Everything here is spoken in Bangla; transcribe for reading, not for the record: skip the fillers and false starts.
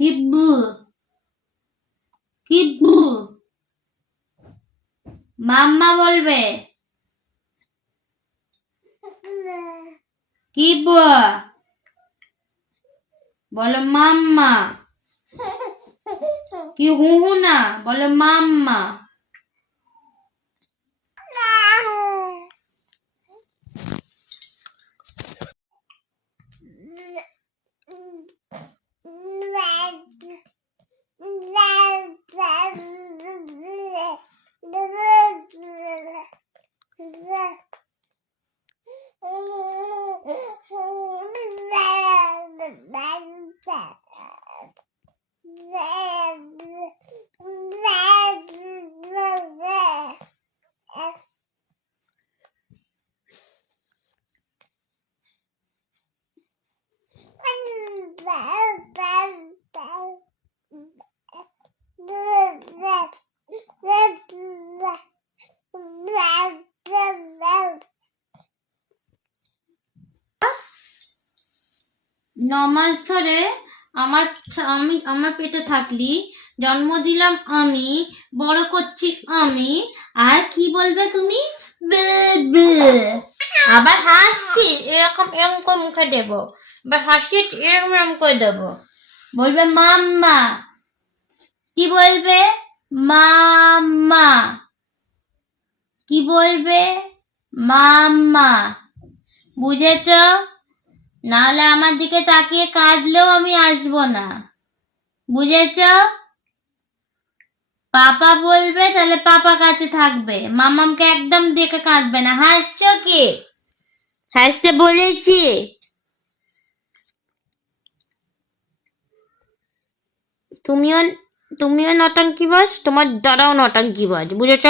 কিব্বু কিব্বু মাম্মা বলবে কিব্বু বলো মাম্মা কি হু হু না বলো মাম্মা নমাস ধরে আমার পেটে থাকলি জন্ম দিলাম আমি বড় করছি আমি আর কি বলবে তুমি আবার হাসছি এরকম করে মুখে দেবো আবার হাসি এরকম করে দেবো বলবে মাম্মা কি বলবে মাম্মা কি বলবে মাম্মা বুঝেছ নাহলে আমার দিকে তাকিয়ে কাঁদলেও আমি আসবো না বুঝেছ পাপা বলবে তাহলে পাপা কাছে থাকবে মামামকে একদম দেখে কাঁদবে না হাসছো কি হাসতে বলেছি তুমিও নটঙ্কি বাজ তোমার দাদাও নটঙ্কি বাজ বুঝেছ